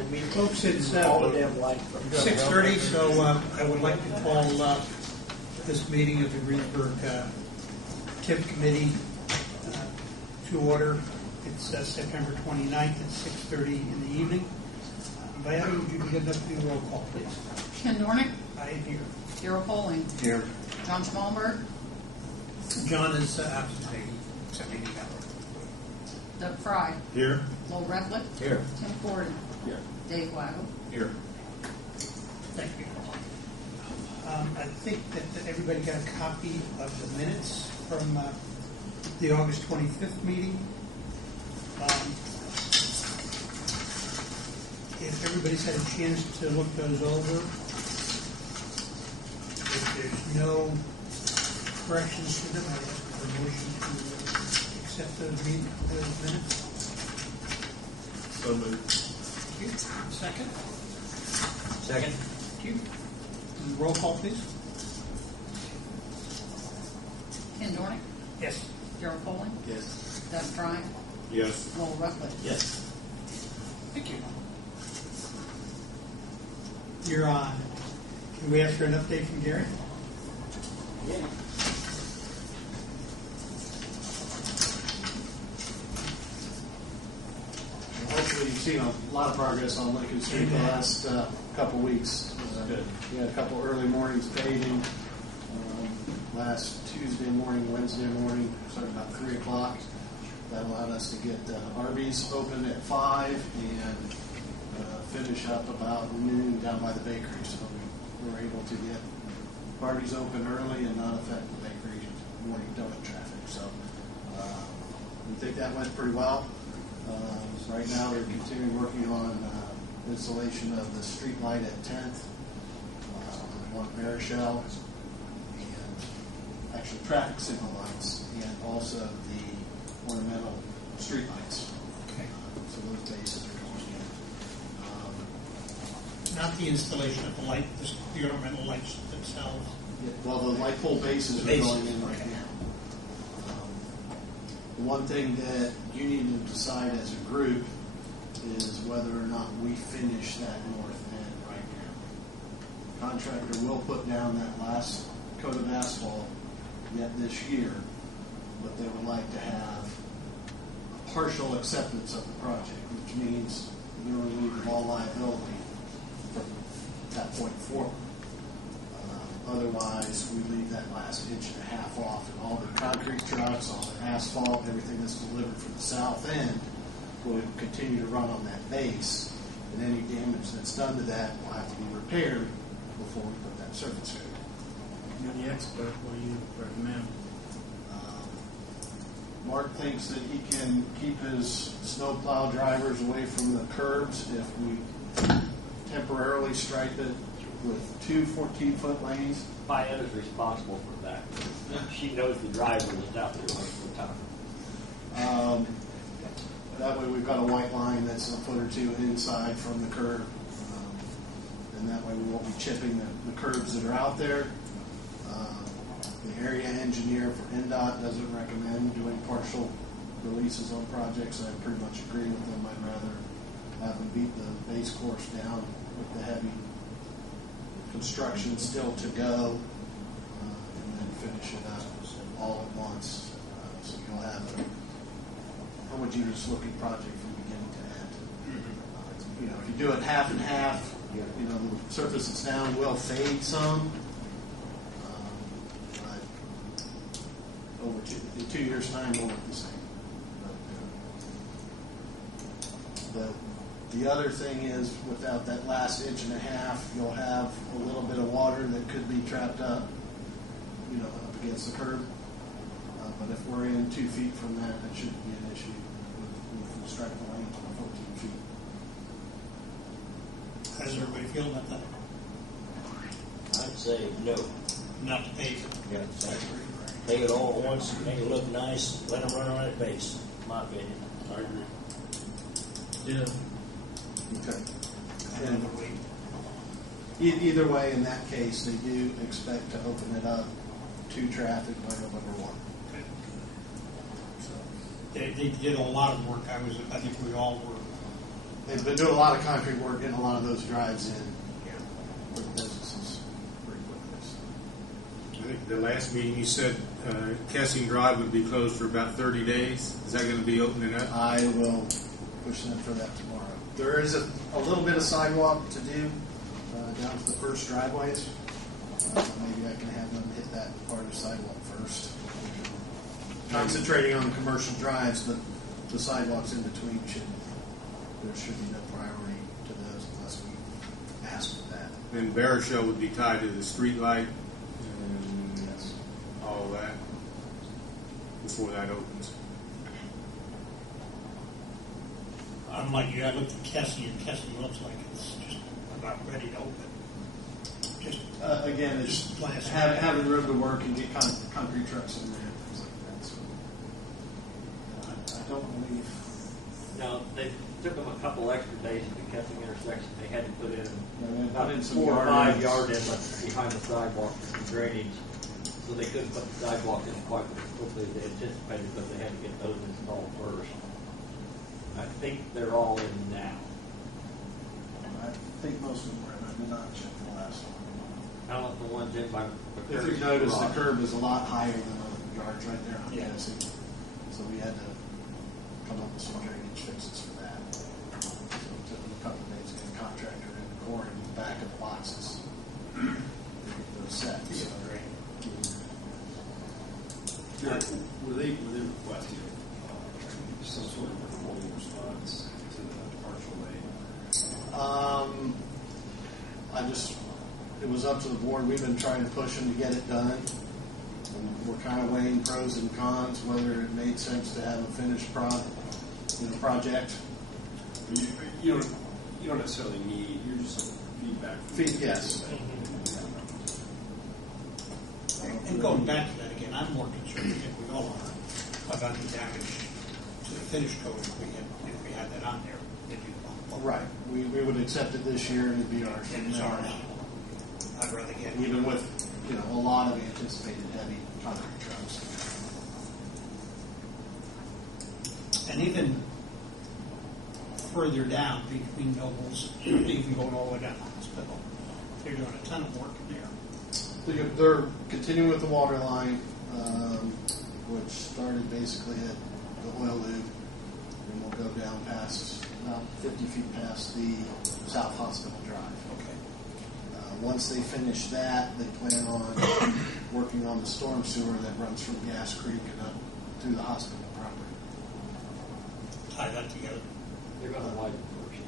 Folks, it's 6:30, so I would like to call this meeting of the Greensburg TIF Committee to order. It's September 29th at 6:30 in the evening. Diana, would you be good enough to do a roll call, please? Ken Dornick. I am here. Darrell Poling. Here. John Schmalberg. John is absent. Accepting the ballot. Doug Fry. Here. Lowell Replick. Here. Tim Gordon. Here. Dave Waddle. Here. Thank you. I think that everybody got a copy of the minutes from the August 25th meeting. If everybody's had a chance to look those over, if there's no corrections to them, I ask for a motion to accept those minutes. So moved. Thank you. Second? Second. Thank you. Roll call, please. Ken Dornick. Yes. Darrell Poling. Yes. Doug Fry. Yes. Lowell Replick. Yes. Thank you. You're on. Can we ask for an update from Gary? Yeah. Hopefully you've seen a lot of progress on Lincoln Street the last couple weeks. Good. We had a couple early mornings paving. Last Tuesday morning, Wednesday morning, started about 3 o'clock. That allowed us to get Arby's open at 5 and finish up about noon down by the bakery. So we were able to get Arby's open early and not affect the bakery morning donut traffic. So we think that went pretty well. Right now we're continuing working on installation of the street light at 10th, one Marichal, and actually traffic signal lights, and also the ornamental street lights. Okay. So those bases are going in. Not the installation of the light, the ornamental lights themselves. Well, the light pole bases are going in right now. The one thing that you need to decide as a group is whether or not we finish that north end right now. Contractor will put down that last coat of asphalt yet this year, but they would like to have a partial acceptance of the project, which means they're relieved of all liability from that point forward. Otherwise, we leave that last inch and a half off, and all the concrete trucks, all the asphalt, everything that's delivered from the south end will continue to run on that base, and any damage that's done to that will have to be repaired before we put that surface coat. You're the expert. What do you recommend? Mark thinks that he can keep his snowplow drivers away from the curbs if we temporarily stripe it with 2 14-foot lanes. Diana's responsible for that. She knows the driver that's out there most of the time. That way we've got a white line that's a foot or two inside from the curb. And that way we won't be chipping the curbs that are out there. The area engineer for NDOT doesn't recommend doing partial releases on projects. I pretty much agree with them. I'd rather have them beat the base course down with the heavy construction still to go, and then finish it up all at once. So you'll have a homogeneous looking project from beginning to end. If you do it half and half, the surface that's down will fade some. But over in 2 years' time, we'll look the same. The other thing is, without that last inch and a half, you'll have a little bit of water that could be trapped up, up against the curb. But if we're in 2 feet from that, that shouldn't be an issue. We'll strike the lane on 14 feet. How does everybody feel about that? I'd say no. Not to pave it. Yeah, exactly. Take it all at once, make it look nice, let them run on that base, in my opinion. I agree. Yeah. Okay. And either way, in that case, they do expect to open it up to traffic by November 1. Okay. They did a lot of work. I think we all were they've been doing a lot of concrete work, getting a lot of those drives in for the businesses pretty quickly. So. I think the last meeting you said Kessing Drive would be closed for about 30 days. Is that going to be opening up? I will push them for that tomorrow. There is a little bit of sidewalk to do down to the first driveways. Maybe I can have them hit that part of the sidewalk first. Concentrating on the commercial drives, but the sidewalks in between there should be no priority to those unless we ask for that. And Barishow would be tied to the street light and Yes. all that before that opens. I'm like you, I looked at Kessie, and Kessie looks like it's just about ready to open. Just Again, it's Just last having room to work and get concrete trucks in there and things like that. So I don't believe. Now, they took them a couple extra days at the Kessing intersection. They had to put in They about put in some 4 or yard 5 ends. yard inlets behind the sidewalk for some drainage. So they couldn't put the sidewalk in quite as quickly as they anticipated, but they had to get those installed first. I think they're all in now. I think most of them were in. I did not check the last one. I don't know if the ones in by If you notice, the curb is a lot higher than the yards right there on Yeah. Genesee. So we had to come up with some drainage fixes for that. So it took them a couple of days to get a contractor in the core and the back of the boxes to get those set. So, Were they requesting some sort of withholding response to the partial lane? It was up to the board. We've been trying to push them to get it done. And we're kind of weighing pros and cons, whether it made sense to have a finished project. You don't necessarily need. You're just some feedback. Yes. And going back to that again, I'm more concerned, if we all are, about the damage to the finish coat if we had that on there. Right. We would accept it this year and it'd be ours from It's now ours. on. I'd rather get Even with, a lot of anticipated heavy concrete trucks. And even further down between Nobles, even going all the way down to the hospital, they're doing a ton of work in there. They're continuing with the water line, which started basically at the oil loop, and we'll go down past about 50 feet past the South Hospital Drive. Okay. Once they finish that, they plan on working on the storm sewer that runs from Gas Creek and up through the hospital property. Tie that together. They're going to widen first.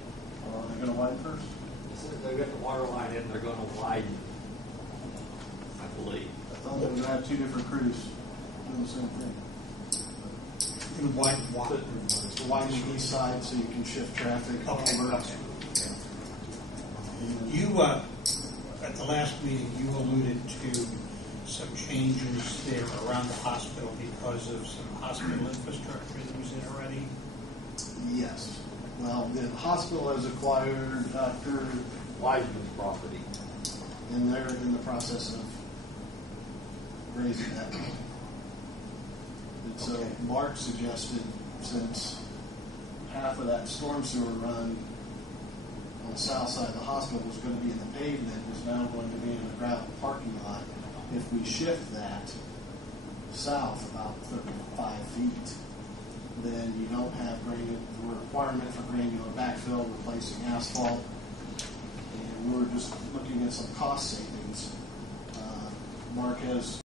They're going to widen first? They've got the water line in, they're going to widen, I believe. I thought they would have 2 different crews doing the same thing. And widen what? To widen the east side so you can shift traffic Okay. over. Okay. You, at the last meeting, you alluded to some changes there around the hospital because of some hospital infrastructure that was in already. Yes. Well, the hospital has acquired Dr. Wiseman's property. and they're in the process of raising that money. And so Okay. Mark suggested, since half of that storm sewer run on the south side of the hospital was going to be in the pavement, is now going to be in the gravel parking lot. If we shift that south about 35 feet, then you don't have the requirement for granular backfill, replacing asphalt, and we're just looking at some cost savings. Mark has